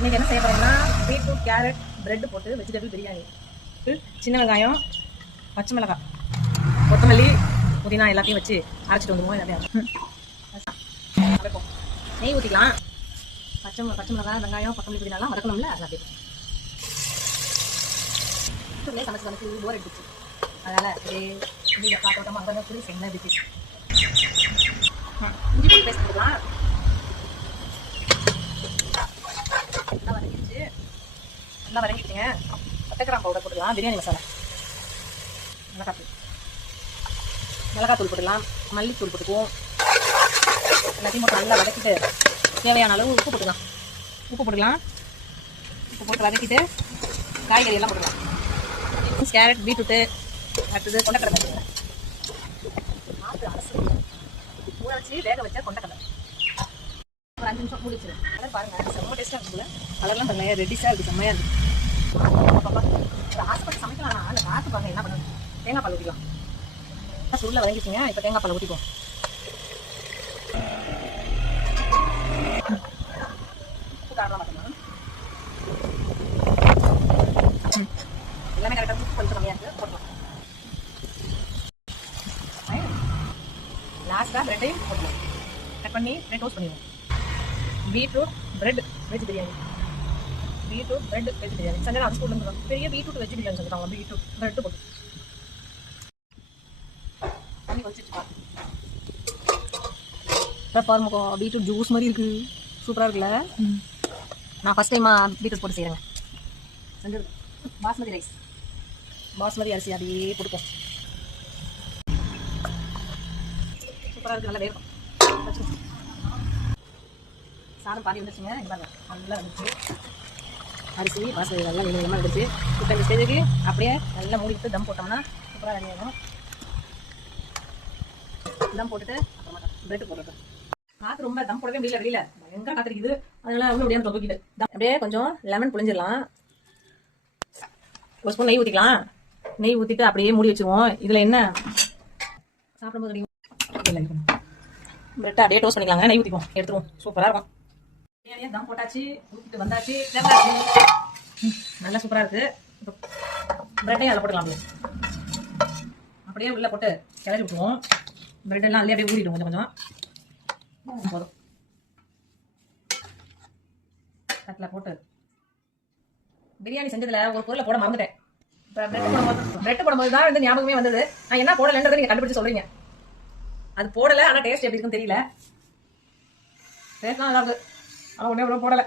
இன்னைக்கு என்ன செய்ய போறோம்னா பீட்ரூட் கேரட் பிரெட் போட்டு வெஜிடபிள் பிரியாணி. சின்ன வெங்காயம், பச்சை மிளகாய், கொத்தமல்லி, புதினா எல்லாத்தையும் வச்சு அரைச்சிட்டு வந்துடுவோம். எல்லாத்தையும் நெய் ஊற்றிக்கலாம். பச்சை மிளகாய், வெங்காயம், கொத்தமல்லி, புதினாலாம் வதக்கணும்ல, எல்லாத்தையும் சமைச்சு போர் எடுத்துச்சு. அதனால அப்படியே காத்தோட்டமாக அங்கே புளி செங்கல் எடுத்து இஞ்சி போட்டு பேஸ்ட் போட்டுக்கலாம். நல்லா வதங்கிடுச்சு. நல்லா வதங்கிடுச்சுங்க. பட்டைக்கிராம்பு பவுடர் போட்டுக்கலாம். பிரியாணி மசாலா, மிளகாத்தூள் போட்டுக்கலாம். மல்லித்தூள் போட்டுக்குவோம். எல்லாத்தையும் போட்டு நல்லா வதக்கிட்டு தேவையான அளவு உப்பு போட்டுக்கலாம். உப்பு போட்டு வதக்கிட்டு காய்கறி எல்லாம் போட்டுக்கலாம். கேரட், பீட்ரூட்டு, அடுத்தது கொண்டக்கடலை, ஊற வச்சு வேக வச்ச கொண்டக்கடலை ஒரு 5 நிமிஷம் மூடி வச்சிரு. கலர் பாருங்க, செம்ம டேஸ்ட்டாக இருக்குல்ல. கலர்லாம் பாருங்க, ரெட்டிஷாக இருக்குது, செம்மையாக இருக்குது. ஒரு ஆசைப்பட்டு சமைக்கலாம். அந்த காற்று பாருங்க என்ன பண்ணுங்க. தேங்காய் பால் ஊற்றிக்கலாம். சுருளை வதங்கிச்சிங்க. இப்போ தேங்காய் பால் ஊற்றிப்போம். உப்பு காரலாம் பார்த்தோம்னா எல்லாமே கரெக்டாக. உப்பு கொஞ்சம் கம்மியாக இருக்குது, போட்டலாம். லாஸ்ட்டாக பிரெட்டையும் போட்டலாம். கட் பண்ணி பிரெட் டோஸ்ட் பண்ணிடுவோம். Beetroot bread veg biryani. Beetroot bread veg biryani சண்டை அது ஸ்கூல்ல இருந்து பெரிய பீட்ரூட் வெஜ் பிரியாணி சொல்லிட்டாங்க. பீட்ரூட் பிரெட் போட்டு தண்ணி வச்சுட்டு பாருங்க. பீட்ரூட் ஜூஸ் மாதிரி இருக்கு, சூப்பராக இருக்குல்ல. நான் ஃபர்ஸ்ட் டைம் பீட்ரூட் போட்டு செய்கிறேங்க. செஞ்சது பாஸ்மதி ரைஸ், பாஸ்மதி அரிசி அப்படியே போட்டுப்போம். சூப்பராக இருக்குது, நல்லா வேகும். சாதம் பாதி வந்துச்சுங்க. நல்லா வந்துச்சு. அரிசி பாஸ்மதி நல்லா வேகமாக வந்துச்சு. இப்போ இந்த ஸ்டேஜுக்கு அப்படியே நல்லா மூடிட்டு தம் போட்டோம்னா சூப்பராக ரெடி ஆகும். தம் போட்டுட்டு அப்புறமா பிரெட் போட்டுட்டு காற்று ரொம்ப தம் போடவே முடியல, வெளியில பயங்கர காத்திருக்குது. அதனால அவ்வளோ முடியாமல் தொகுக்கிட்டு அப்படியே கொஞ்சம் லெமன் புளிஞ்சிடலாம். ஒரு ஸ்பூன் நெய் ஊற்றிக்கலாம். நெய் ஊற்றிட்டு அப்படியே மூடி வச்சுருவோம். இதில் என்ன சாப்பிடும்போது கிடைக்கும். பிரெட்டை அப்படியே டோஸ்ட் பண்ணிக்கலாங்க. நெய் ஊற்றிப்போம், எடுத்துருவோம். சூப்பராக இருக்கும். பிரியாணியை தம் போட்டாச்சு, ஊற்றிட்டு வந்தாச்சு. நல்லா சூப்பராக இருக்குது. இப்போ பிரெட்டையும் அதில் போட்டுக்கலாம். அப்படியே உள்ளே போட்டு கிளறி விட்டுருவோம். பிரெட் எல்லாம் அதிலே அப்படியே ஊறிடும். கொஞ்சம் போதும். தட்டில் போட்டு பிரியாணி செஞ்சதுல ஒரு பொருளை போட மறந்துட்டேன். இப்போ பிரெட் போடும்போது தான் வந்து ஞாபகமே வந்தது. நான் என்ன போடலைன்றதை நீங்கள் கண்டுபிடிச்சு சொல்றீங்க. அது போடலை, ஆனால் டேஸ்ட் எப்படி இருக்குன்னு தெரியல. டேஸ்ட்லாம் நல்லா இருக்கு. ஆனால் ஒன்றே போடலை.